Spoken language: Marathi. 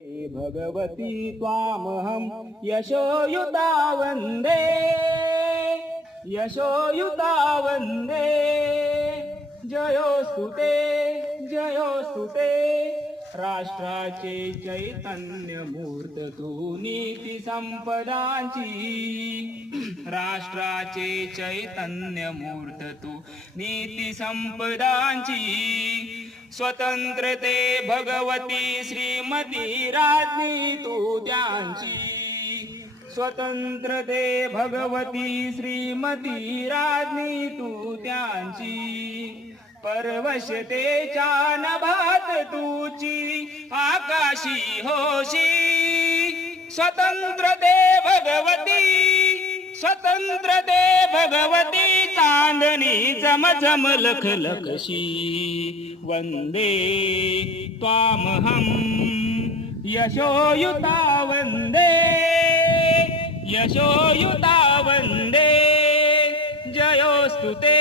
हे भगवती त्वामहं यशोयुता वन्दे यशोयुता वन्दे जयोस्तु ते राष्ट्राचे चैतन्य मूर्त तू नीती संपदांची राष्ट्राचे चैतन्य मूर्त तू नीती संपदांची स्वतंत्रते भगवती श्रीमती राज्ञी तू त्यांची स्वतंत्रते भगवती श्रीमती राज्ञी तू त्यांची परवशतेच्या नभात तुची आकाशी होशी स्वतंत्र दे भगवती स्वतंत्र दे भगवती चांदणी झमझम लख लखशी वंदे त्वामहं यशोयुता वंदे यशोयुता वंदे जयोस्तु ते